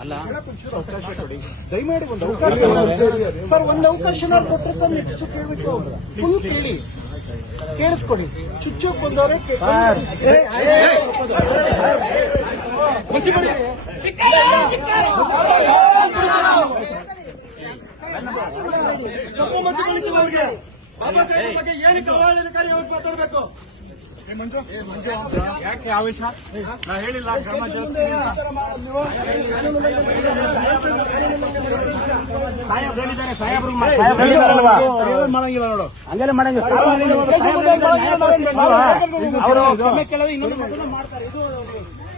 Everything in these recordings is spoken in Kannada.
ಅಲ್ಲ ಅವಕಾಶ ಕೊಡಿ ದಯಮಾಡಿ ಒಂದು ಅವಕಾಶ ಸರ್. ಒಂದು ಅವಕಾಶ ಕೊಟ್ಟಿರ್ತಾರೆ. ನೆಕ್ಸ್ಟ್ ಕೇಳ್ಬಿಟ್ಟು ಫುಲ್ ಕೇಳಿ ಕೇಳಿಸ್ಕೊಡಿ. ಚುಚ್ಚೋಕ್ ಬಂದವರೇ ಕಪ್ಪು ಮಚ್ಚಿ ಬಳಿತವ್ರಿಗೆ ಬಾಬಾ ಸಾಹೇಬ್ ಬಗ್ಗೆ ಏನಕ್ಕೆ ಅವಹೇಳನಕಾರಿ ಅವ್ರು ಮಾತಾಡಬೇಕು? ಯಾಕೆ ಆವೇಶ? ನಾ ಹೇಳಿಲ್ಲ ಕ್ರಮ ಮಾಡಂಗಿಲ್ಲ ನೋಡು. ಹಂಗೆಲ್ಲ ಮಾಡಂಗಿಲ್ಲ. ಅವರು ಕ್ಷಮೆ ಕೇಳೋದು ಇನ್ನೊಂದು ಮಾಡ್ತಾರೆ. ಇದು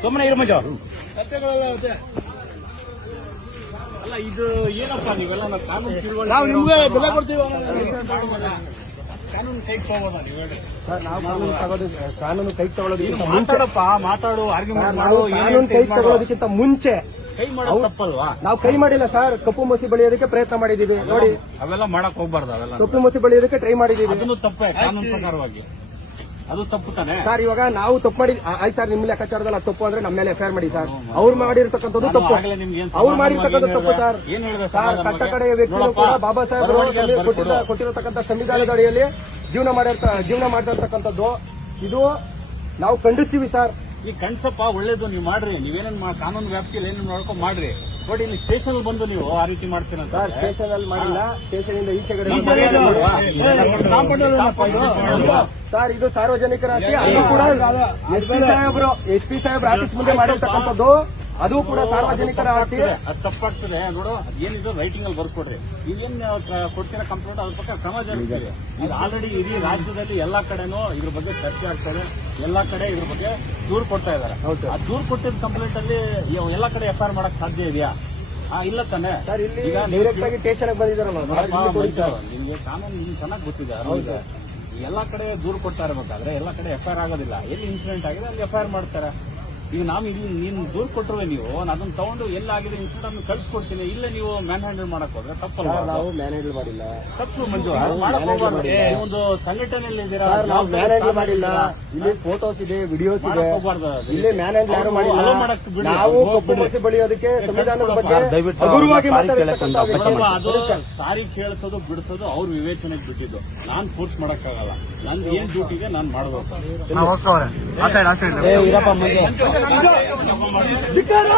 ಸುಮ್ಮನೆ ಇರು ಮಂಜು. ಅಲ್ಲ ಇದು ಏನಪ್ಪ ನೀವೆಲ್ಲ ಕಾನೂನು ತಿಳುವಳಿ ನಾವು ನಿಮ್ಗೆ ಬೆಲೆ ಕೊಡ್ತೀವಿ. ಕಾನೂನು ಕೈ ತಗೋಬೋದಾ ನೀವು ಹೇಳಿ? ಕಾನೂನು ಕೈ ತಗೊಳ್ಳೋದಕ್ಕಿಂತ ಮಾತಾಡಪ್ಪ, ಮಾತಾಡು, ಆರ್ಗ್ಯುಮೆಂಟ್ ಮಾಡು. ಕಾನೂನು ಕೈ ತಗೊಳ್ಳೋದಕ್ಕಿಂತ ಮುಂಚೆ ಕೈ ಮಾಡೋದು ತಪ್ಪಲ್ವಾ? ನಾವು ಕೈ ಮಾಡಿಲ್ಲ ಸರ್. ಕಪ್ಪು ಮಸಿ ಬಳಿಯೋದಕ್ಕೆ ಪ್ರಯತ್ನ ಮಾಡಿದೀವಿ ನೋಡಿ. ಅವೆಲ್ಲ ಮಾಡಕ್ ಹೋಗ್ಬಾರ್ದು. ಅವೆಲ್ಲ ಕಪ್ಪು ಮಸಿ ಬಳಿಯೋದಕ್ಕೆ ಟ್ರೈ ಮಾಡಿದೀವಿ. ಅದನ್ನು ತಪ್ಪೇ ಕಾನೂನು ಪ್ರಕಾರವಾಗಿ. ಅದು ತಪ್ಪು ತಾನೆ ಸರ್. ಇವಾಗ ನಾವು ತಪ್ಪು ಮಾಡಿ ಆಯ್ತು ಸರ್. ನಿಮ್ಮ ಲೆಕ್ಕಾಚಾರದಲ್ಲಿ ತಪ್ಪು ಅಂದ್ರೆ ನಮ್ಮ ಮೇಲೆ ಎಫ್ಐಆರ್ ಮಾಡಿ ಸರ್. ಅವ್ರು ಮಾಡಿರ್ತಕ್ಕಂಥದ್ದು ತಪ್ಪು. ಅವ್ರು ಮಾಡಿರ್ತಕ್ಕಂಥ ತಪ್ಪು ಸರ್. ಸರ್ ಕಟ್ಟ ಕಡೆಯ ವ್ಯಕ್ತಿಗಳು ಕೂಡ ಬಾಬಾ ಸಾಹೇಬ್ ಕೊಟ್ಟಿರತಕ್ಕಂಥ ಸಂವಿಧಾನದ ಅಡಿಯಲ್ಲಿ ಜೀವನ ಮಾಡ್ತಾ ಇರ್ತಕ್ಕಂಥದ್ದು ಇದು ನಾವು ಖಂಡಿಸ್ತೀವಿ ಸರ್. ಈ ಕಣ್ಸಪ್ಪ ಒಳ್ಳೇದು, ನೀವು ಮಾಡ್ರಿ. ನೀವೇನೇನ್ ಕಾನೂನು ವ್ಯಾಪ್ತಿಯಲ್ಲಿ ಏನೇನು ನೋಡ್ಕೊಂಡು ಮಾಡ್ರಿ. ನೋಡಿ ಇಲ್ಲಿ ಸ್ಟೇಷನ್ ಬಂದು ನೀವು ಆ ರೀತಿ ಮಾಡ್ತೀರ ಸರ್. ಸ್ಟೇಷನ್ ಅಲ್ಲಿ ಮಾಡಿಲ್ಲ. ಸ್ಟೇಷನ್ ಇಂದ ಈಚೆಗಡೆ ಸರ್. ಇದು ಸಾರ್ವಜನಿಕರ ಆಸ್ತಿ. ಅದು ಕೂಡ ಎಸ್ ಪಿ ಸಾಹೇಬ್ರ ಆಫೀಸ್ ಮುಂದೆ ಮಾಡಿರ್ತಕ್ಕಂಥದ್ದು. ಅದು ಕೂಡ ಸಾರ್ವಜನಿಕರ ಆಸ್ತಿ. ಅದು ತಪ್ಪಾಗ್ತದೆ ನೋಡು. ಏನಿದೆ ರೈಟಿಂಗ್ ಅಲ್ಲಿ ಬರ್ಕೊಡ್ರಿ. ನೀವೇನ್ ಕೊಡ್ತೀರ ಕಂಪ್ಲೇಂಟ್ ಅದ್ರ ಪ್ರಕಾರ ಕ್ರಮ ಜರುಗಿಸ್ತೀವಿ. ಇದು ಆಲ್ರೆಡಿ ಇಡೀ ರಾಜ್ಯದಲ್ಲಿ ಎಲ್ಲಾ ಕಡೆನೂ ಇದ್ರ ಬಗ್ಗೆ ಚರ್ಚೆ ಆಗ್ತದೆ. ಎಲ್ಲಾ ಕಡೆ ಇದ್ರ ಬಗ್ಗೆ ದೂರು ಕೊಡ್ತಾ ಇದಾರೆ. ಆ ದೂರು ಕೊಟ್ಟಿದ್ದ ಕಂಪ್ಲೇಂಟ್ ಅಲ್ಲಿ ಎಲ್ಲಾ ಕಡೆ ಎಫ್ಐಆರ್ ಮಾಡಕ್ ಸಾಧ್ಯ ಇದೆಯಾ? ಇಲ್ಲ ತಾನೆ ಸರ್. ಇಲ್ಲಿ ಡೈರೆಕ್ಟ್ ಆಗಿ ಸ್ಟೇಷನ್ ಬಂದಿದ್ದಾರಲ್ಲ. ನಿಮ್ಗೆ ಕಾನೂನು ಚೆನ್ನಾಗಿ ಗೊತ್ತಿದೆ. ಎಲ್ಲಾ ಕಡೆ ದೂರು ಕೊಡ್ತಾ ಇರಬೇಕಾದ್ರೆ ಎಲ್ಲಾ ಕಡೆ ಎಫ್ಐಆರ್ ಆಗೋದಿಲ್ಲ. ಎಲ್ಲಿ ಇನ್ಸಿಡೆಂಟ್ ಆಗಿದೆ ಅಲ್ಲಿ ಎಫ್ಐಆರ್ ಮಾಡ್ತಾರೆ. ಈಗ ನಾವು ಇಲ್ಲಿ ನೀನು ದೂರು ಕೊಟ್ಟರುವೆ ನೀವು ಅದನ್ನ ತಗೊಂಡು ಎಲ್ಲಾಗಿದೆ ಇನ್ಸಿಡೆಂಟ್ ಅನ್ನು ಕಳ್ಸಿಕೊಡ್ತೀನಿ. ಇಲ್ಲೇ ನೀವು ಮ್ಯಾನ್ ಹ್ಯಾಂಡಲ್ ಮಾಡಕ್ ಹೋದ್ರೆ ತಪ್ಪಲ್ಲ. ನಾವು ಮ್ಯಾನ್ ಹ್ಯಾಂಡಲ್ ಮಾಡಿಲ್ಲ. ತಪ್ಪು ಮಂಜು. ಒಂದು ಸಂಘಟನೆಯಲ್ಲಿ ಇದ್ದೀರಾ. ನಾವು ಮ್ಯಾನ್ ಹ್ಯಾಂಡಲ್ ಮಾಡಿಲ್ಲ. ಇಲ್ಲಿ ಫೋಟೋಸ್ ಇದೆ, ವಿಡಿಯೋಸ್ ಇದೆ. ಇಲ್ಲಿ ಮ್ಯಾನ್ ಹ್ಯಾಂಡಲ್ ಯಾರು ಮಾಡಿಲ್ಲ. ನಾವು ಕಪ್ಪು ಮಸಿ ಬಳಿಯೋದಕ್ಕೆ ಸಂವಿಧಾನದ ಬಗ್ಗೆ ಹಗುರವಾಗಿ ಅದು ಸಾರಿ ಕೇಳಿಸೋದು ಬಿಡಿಸೋದು ಅವ್ರ ವಿವೇಚನೆಗೆ ಬಿಟ್ಟಿದ್ದು. ನಾನ್ ಫೋರ್ಸ್ ಮಾಡಕ್ಕಾಗಲ್ಲ. ನಂದು ಏನ್ ಡ್ಯೂಟಿಗೆ ನಾನ್ ಮಾಡ್ಬೇಕು. ಧಿಕ್ಕಾರ